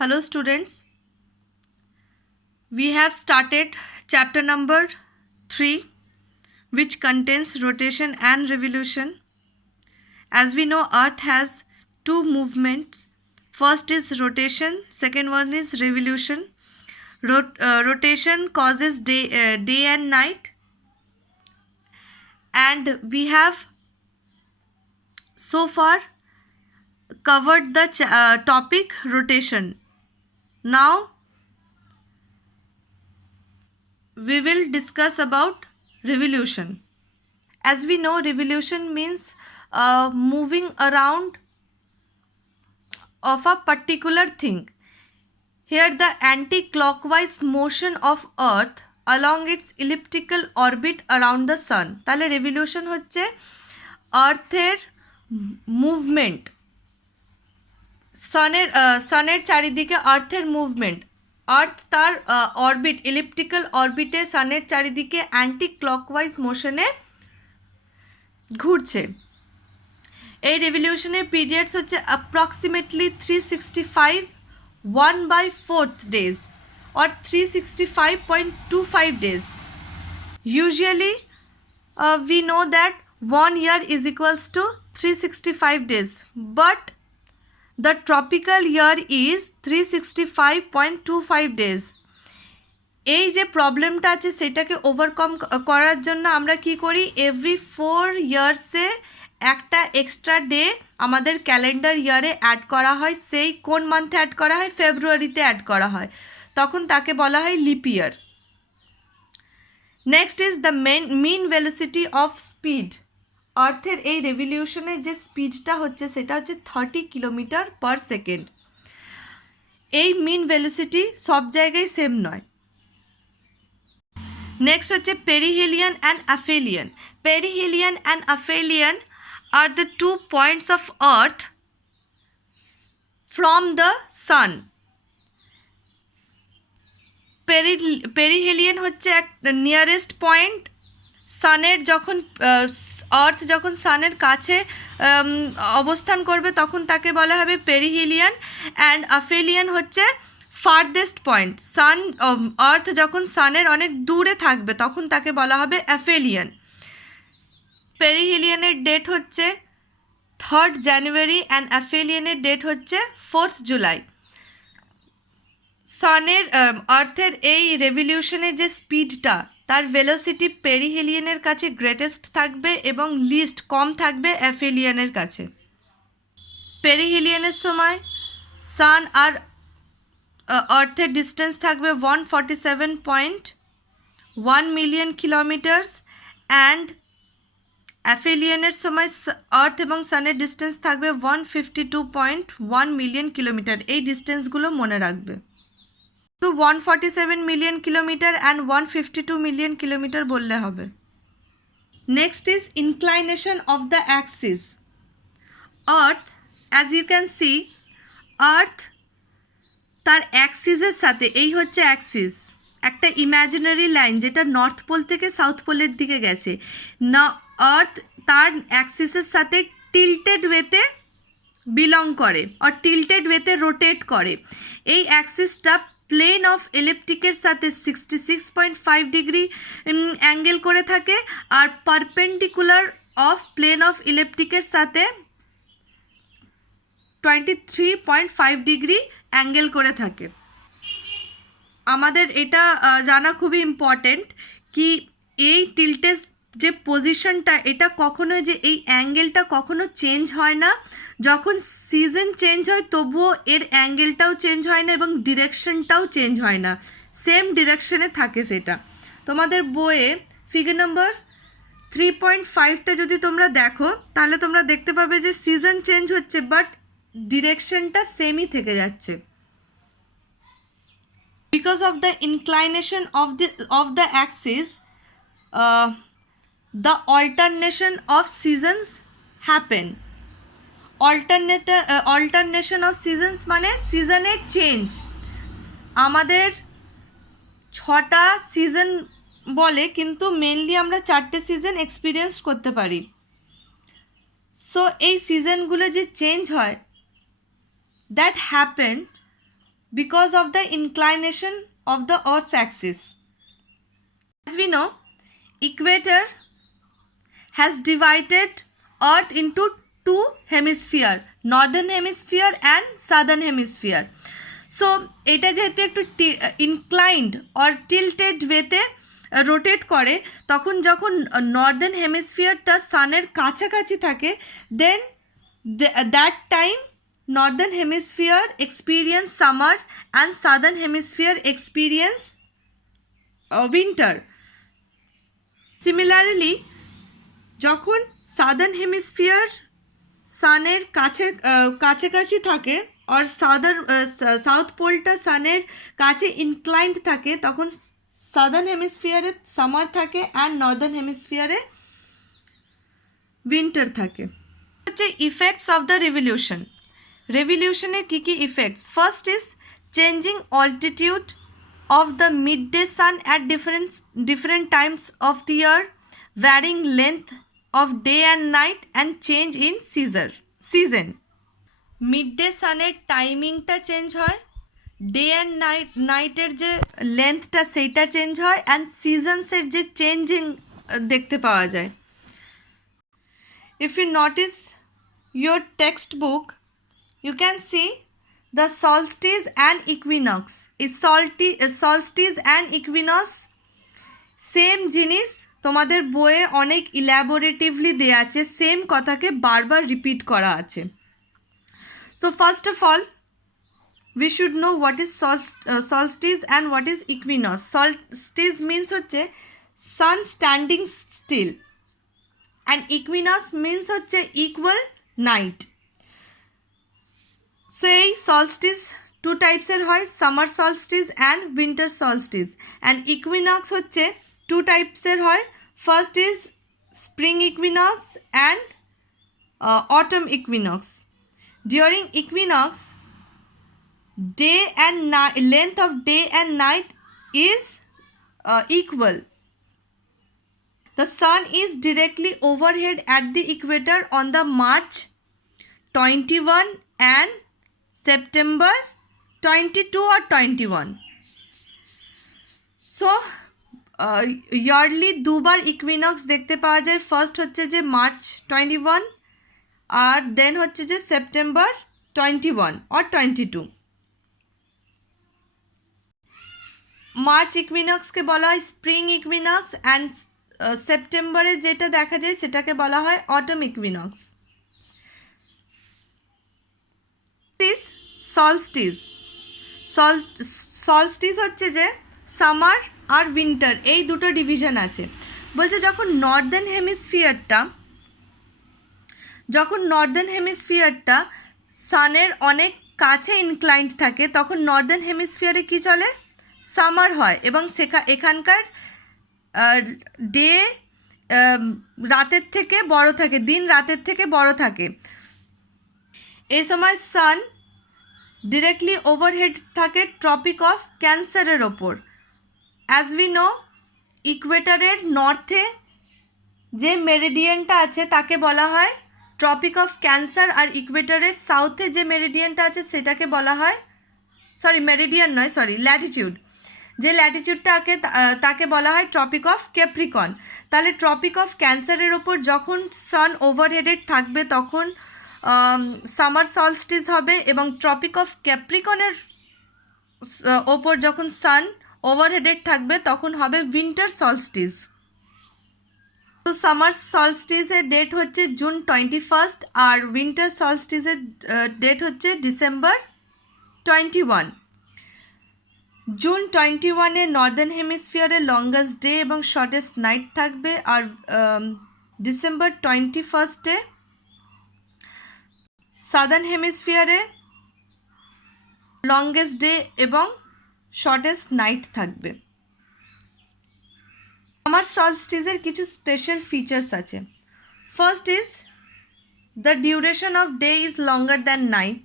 Hello students, we have started chapter number 3 which contains rotation and revolution. As we know, earth has two movements. First is rotation, second one is revolution. Rotation causes day and night, and we have so far covered the topic rotation. Now we will discuss about revolution. As we know, revolution means moving around of a particular thing. Here the anti-clockwise motion of earth along its elliptical orbit around the sun. তাহলে revolution হচ্ছে আর্থের movement, সানের চারিদিকে আর্থের movement. আর্থ তার orbit, elliptical অরবিটে সানের চারিদিকে anti clockwise মোশনে ঘুরছে। এই রেভলিউশনের periods হচ্ছে approximately 365 1/4 days or 365.25 days. Usually we know that 1 year is equals to 365 days, but the tropical year is 365.25 days. এই যে প্রবলেমটা আছে সেটাকে ওভারকাম করার জন্য আমরা কি করি, এভরি 4 ইয়ার্সে একটা এক্সট্রা ডে আমাদের ক্যালেন্ডার ইয়ারে অ্যাড করা হয়। সেই কোন মান্থে অ্যাড করা হয়? ফেব্রুয়ারিতে অ্যাড করা হয়, তখন তাকে বলা হয় leap year. Next is the mean velocity of speed. আর্থের এই রেভলিউশনের যে স্পিডটা হচ্ছে সেটা হচ্ছে 30 কিলোমিটার পার সেকেন্ড। এই মিন ভেলোসিটি সব জায়গায় সেম নয়। নেক্সট হচ্ছে perihelion and aphelion. Perihelion and aphelion are the 2 points of earth from the sun. Perihelion হচ্ছে এক নিয়ারেস্ট পয়েন্ট। সানের যখন আর্থ যখন সানের কাছে অবস্থান করবে তখন তাকে বলা হবে পেরিহেলিয়ান, অ্যান্ড আফেলিয়ান হচ্ছে ফার্দেস্ট পয়েন্ট। সান আর্থ যখন সানের অনেক দূরে থাকবে তখন তাকে বলা হবে অ্যাফেলিয়ান। পেরিহেলিয়ানের ডেট হচ্ছে 3rd জানুয়ারি অ্যান্ড অ্যাফেলিয়ানের ডেট হচ্ছে 4th জুলাই। সানের আর্থের এই রেভলিউশনের যে স্পিডটা, তার ভেলোসিটি পেরিহেলিয়ানের কাছে গ্রেটেস্ট থাকবে এবং লিস্ট কম থাকবে অ্যাফেলিয়ানের কাছে। পেরিহেলিয়ানের সময় সান আর আর্থের ডিস্টেন্স থাকবে 147.1 মিলিয়ন কিলোমিটার্স, অ্যান্ড অ্যাফেলিয়ানের সময় আর্থ এবং সানের ডিস্টেন্স থাকবে 152.1 মিলিয়ন কিলোমিটার। এই ডিস্টেন্সগুলো মনে রাখবে। তো 147 million kilometre and 152 million kilometre বললে হবে। Next is inclination of the axis. Earth, as you can see, earth তার অ্যাক্সিসের সাথে, এই হচ্ছে অ্যাক্সিস, একটা ইম্যাজিনারি লাইন যেটা নর্থ পোল থেকে সাউথ পোলের দিকে গেছে না। আর্থ তার অ্যাক্সিসের সাথে টিল্টেড ওয়েতে বিলং করে আর টিল্টেড ওয়েতে রোটেট করে। এই অ্যাক্সিসটা প্লেন অফ এলিপ্টিকের সাথে 66.5 ডিগ্রি অ্যাঙ্গেল করে থাকে, আর পারপেন্ডিকুলার অফ প্লেন অফ ইলিপ্টিকের সাথে 23.5 ডিগ্রি অ্যাঙ্গেল করে থাকে। আমাদের এটা জানা খুবই ইম্পর্টেন্ট কি এই টিল্টের যে পজিশনটা, এটা কখনো, যে এই অ্যাঙ্গেলটা কখনো চেঞ্জ হয় না। যখন সিজন চেঞ্জ হয় তবুও এর অ্যাঙ্গেলটাও চেঞ্জ হয় না এবং ডিরেকশনটাও চেঞ্জ হয় না, সেম ডিরেকশনে থাকে সেটা। তোমাদের বইয়ে ফিগার নাম্বার 3.5টা যদি তোমরা দেখো তাহলে তোমরা দেখতে পাবে যে সিজন চেঞ্জ হচ্ছে বাট ডিরেকশনটা সেমই থেকে যাচ্ছে। Because of the inclination of the axis, the alternation of seasons happen. Alternation of seasons মানে সিজনের চেঞ্জ। আমাদের 6টা সিজন বলে, কিন্তু মেনলি আমরা 4টে সিজন এক্সপিরিয়েন্স করতে পারি। সো এই সিজনগুলো যে চেঞ্জ হয়, that happen because of the inclination of the Earth's axis. As we know, equator has divided Earth into two hemispheres, northern hemisphere and southern hemisphere. So এটা যেহেতু একটু inclined or tilted ওয়েতে rotate করে, তখন যখন northern হেমিস্ফিয়ারটা সানের কাছাকাছি থাকে, then that time northern hemisphere experience summer and southern hemisphere experience winter. Similarly যখন সাদার্ন হেমিস্ফিয়ার সানের কাছাকাছি থাকে আর সাউথ পোলটা সানের কাছে ইনক্লাইন্ড থাকে, তখন সাদার্ন হেমিস্ফিয়ারে সামার থাকে অ্যান্ড নর্দার্ন হেমিস্ফিয়ারে উইন্টার থাকে। হচ্ছে ইফেক্টস অফ দ্য রেভলিউশনের কী কী effects? First is changing altitude of the midday sun at different times of the year, varying length of day and night, and change in season. Midday সানের টাইমিংটা change হয়, day and নাইটের যে লেন্থটা সেইটা change হয়, and সিজনসের যে changing দেখতে পাওয়া যায়। If you notice your textbook, you can see the solstice and equinox. Solstice and equinox same জিনিস তোমাদের বইয়ে অনেক ইলাবোরেটিভলি দেওয়া আছে, সেম কথাকে বারবার রিপিট করা আছে। So first of all we should know what is solstice and what is equinox. Solstice means হচ্ছে sun standing still, and equinox means হচ্ছে equal night. সো এই সলস্টিস টু টাইপসের হয়, summer solstice and winter solstice. And equinox হচ্ছে two টাইপসের হয়, first is spring equinox and autumn equinox. During equinox, day and length off day and night is equal. The sun is directly overhead at the equator on the March 21 and September 22 or 21. So yearly দুবার equinox দেখতে পাওয়া যায়। First হচ্ছে যে March 21 আর দেন হচ্ছে যে September 21 or 22। March ইকুইনক্সকে বলা হয় স্প্রিং ইকুইনক্স, অ্যান্ড সেপ্টেম্বরে যেটা দেখা যায় সেটাকে বলা হয় অটম ইকুইনক্স। সলস্টিস হচ্ছে যে সামার আর উইন্টার এই দুটো ডিভিশন আছে। বলছে যখন নর্দার্ন হেমিস্ফিয়ারটা সানের অনেক কাছে ইনক্লাইন্ড থাকে, তখন নর্দার্ন হেমিস্ফিয়ারে কি চলে, সামার হয়, এবং এখানকার ডে রাতের থেকে বড় থাকে, দিন রাতের থেকে বড় থাকে। এই সময় সান ডিরেক্টলি ওভারহেড থাকে ট্রপিক অফ ক্যান্সারের ওপর। অ্যাজ উই নো, ইকুয়েটরের নর্থে যে মেরিডিয়ানটা আছে তাকে বলা হয় ট্রপিক অফ ক্যান্সার, আর ইকুয়েটরের সাউথে যে মেরিডিয়ানটা আছে সেটাকে বলা হয়, ল্যাটিটিউড। যে ল্যাটিটিউডটাকে তাকে বলা হয় ট্রপিক অফ ক্যাপ্রিকন। তাহলে ট্রপিক অফ ক্যান্সারের ওপর যখন সান ওভারহেডেড থাকবে তখন সামার সলস্টিস হবে, এবং ট্রপিক অফ ক্যাপ্রিকনের ওপর যখন সান ওভারহেডেড থাকবে তখন হবে উইন্টার সলস্টিস। তো সামার সলস্টিসের ডেট হচ্ছে জুন 21, আর উইন্টার সলস্টিসের ডেট হচ্ছে ডিসেম্বর 21। জুন 21-এ নর্দার্ন হেমিস্ফিয়ারে লংগেস্ট ডে এবং শর্টেস্ট নাইট থাকবে, আর ডিসেম্বর 21-এ সাদার্ন হেমিস্ফিয়ারে লংগেস্ট ডে এবং শর্টেস্ট নাইট থাকবে। সামার সলস্টিসের কিছু স্পেশাল ফিচার্স আছে। First is the duration of day is longer than night.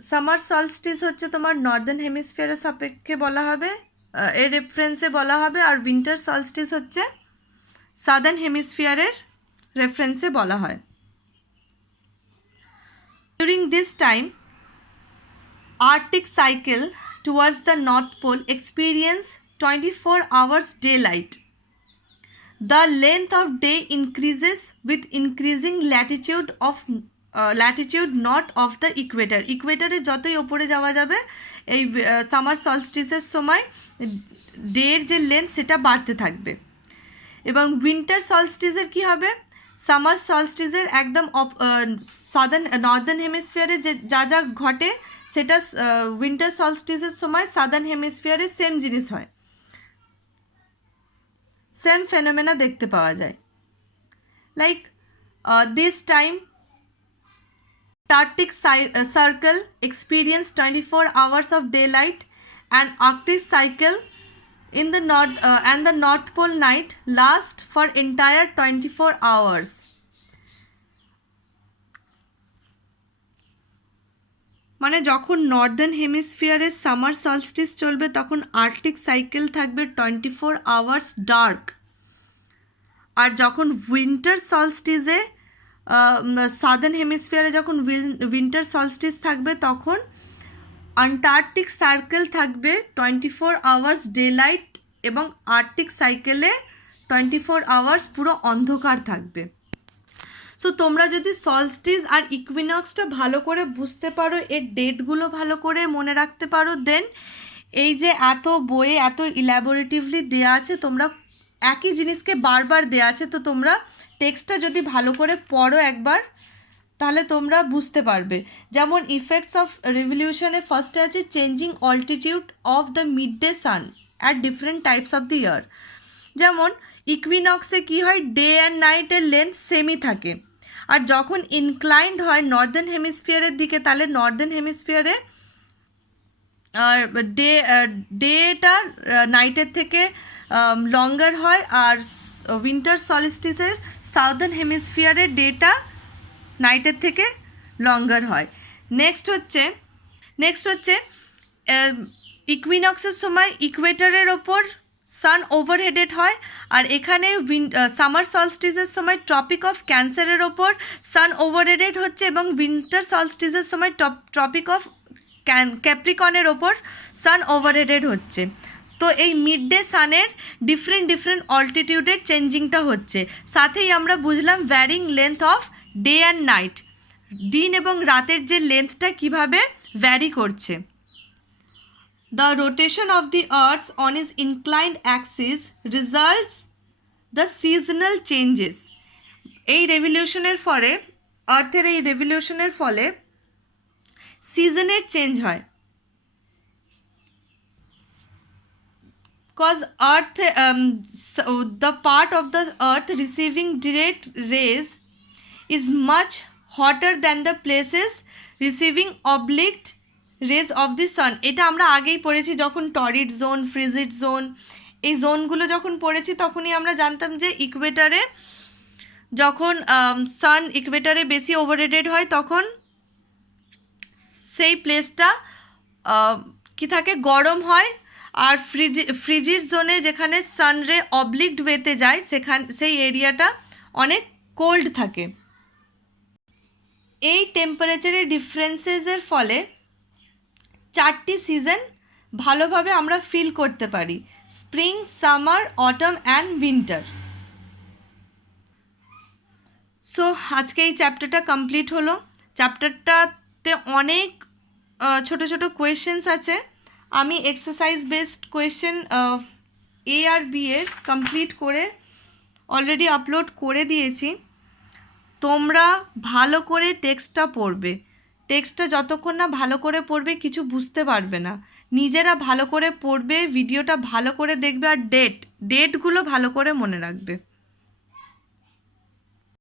Summer solstice হচ্ছে তোমার নর্দার্ন হেমিস্ফিয়ারের সাপেক্ষে বলা হবে, এর রেফারেন্সে বলা হবে, আর উইন্টার সলস্টিস হচ্ছে সাদার্ন হেমিস্ফিয়ারের রেফারেন্সে বলা হয়। During this time, Arctic cycle towards the North Pole experience 24 hours daylight. The length of day increases with increasing latitude latitude north of the equator. ইকুয়েটরে যতই ওপরে যাওয়া যাবে এই সামার সলস্টিসের সময় ডের যে লেন্থ সেটা বাড়তে থাকবে। এবং উইন্টার সলস্টিসের কী হবে, সামার সলস্টিসের একদম নর্দার্ন হেমিস্ফিয়ারে যে যা ঘটে সেটা উইন্টার সলস্টিসের সময় সাদার্ন হেমিস্ফিয়ারে সেম জিনিস হয়, সেম ফেনোমেনা দেখতে পাওয়া যায়। Like this time Antarctic circle experience 24 hours of daylight and Arctic cycle in the north and the North Pole night last for entire 24 hours. মানে যখন নর্দার্ন হেমিস্ফিয়ারে সামার সলস্টিস চলবে তখন Arctic cycle থাকবে 24 hours dark, আর যখন winter সলস্টিসে southern হেমিস্ফিয়ারে যখন winter solstice থাকবে তখন Antarctic circle থাকবে 24 আওয়ার্স ডে লাইট এবং আর্কটিক সাইকেলে 24 আওয়ার্স পুরো অন্ধকার থাকবে। সো তোমরা যদি সলস্টিস আর ইকুইনক্সটা ভালো করে বুঝতে পারো, এর ডেটগুলো ভালো করে মনে রাখতে পারো, দেন এই যে এত বইয়ে এত ইলাবোরেটিভলি দেওয়া আছে, তোমরা একই জিনিসকে বারবার দেওয়া আছে, তো তোমরা টেক্সটটা যদি ভালো করে পড়ো একবার তাহলে তোমরা বুঝতে পারবে। যেমন ইফেক্টস অফ রেভলিউশনে ফার্স্টে আছে changing altitude of the mid day San at different types of the year. যেমন ইকুইনক্সে কী হয়, ডে অ্যান্ড নাইটের লেন্থ সেমই থাকে, আর যখন ইনক্লাইন্ড হয় নর্দার্ন হেমিস্ফিয়ারের দিকে তাহলে নর্দার্ন হেমিস্ফিয়ারে ডেটা নাইটের থেকে লঙ্গার হয়, আর উইন্টার সলিস্টিসের সাউদার্ন হেমিস্ফিয়ারের ডেটা নাইটের থেকে লঙ্গার হয়। নেক্সট হচ্ছে ইকুইনক্সের সময় ইকুয়েটরের ওপর সান ওভারহেডেড হয়, আর এখানে সামার সলস্টিসের সময় ট্রপিক অফ ক্যান্সারের ওপর সান ওভারহেডেড হচ্ছে, এবং উইন্টার সলস্টিসের সময় ট্রপিক অফ ক্যাপ্রিকনের ওপর সান ওভারহেডেড হচ্ছে। তো এই মিড ডে সানের ডিফারেন্ট অল্টিটিউডের চেঞ্জিংটা হচ্ছে। সাথেই আমরা বুঝলাম varying length off day and night, দিন এবং রাতের যে লেন্থটা কিভাবে ভ্যারি করছে। The rotation of the earth on its inclined axis results the seasonal changes. এই রেভলিউশনের ফলে আর্থের এই রেভলিউশনের ফলে সিজনের চেঞ্জ হয়। Because earth the part of the earth receiving direct rays is much hotter than the places receiving oblique rays of the sun. এটা আমরা আগেই পড়েছি যখন টরিড জোন, ফ্রিজিড জোন, এই জোনগুলো যখন পড়েছি তখনই আমরা জানতাম যে ইকুয়েটারে যখন সান ইকুয়েটারে বেশি ওভারহেডেড হয় তখন সেই প্লেসটা কি থাকে, গরম হয়, আর ফ্রিজিড জোনে যেখানে সানরে অবলিকড ওয়েতে যায় সেই এরিয়াটা অনেক কোল্ড থাকে। এই টেম্পারেচারের ডিফারেন্সেসের ফলে 4টি সিজন ভালোভাবে আমরা ফিল করতে পারি, spring, summer, autumn and winter. So আজকে এই চ্যাপ্টারটা কমপ্লিট হলো। চ্যাপ্টারটাতে অনেক ছোট ছোট কোয়েশ্চেন্স আছে। আমি এক্সারসাইজ বেসড কোয়েশ্চেন এ আর বি এর কমপ্লিট করে অলরেডি আপলোড করে দিয়েছি। তোমরা ভালো করে টেক্সটটা পড়বে। টেক্সটটা যতক্ষণ না ভালো করে পড়বে কিছু বুঝতে পারবে না। নিজেরা ভালো করে পড়বে, ভিডিওটা ভালো করে দেখবে, আর ডেটগুলো ভালো করে মনে রাখবে।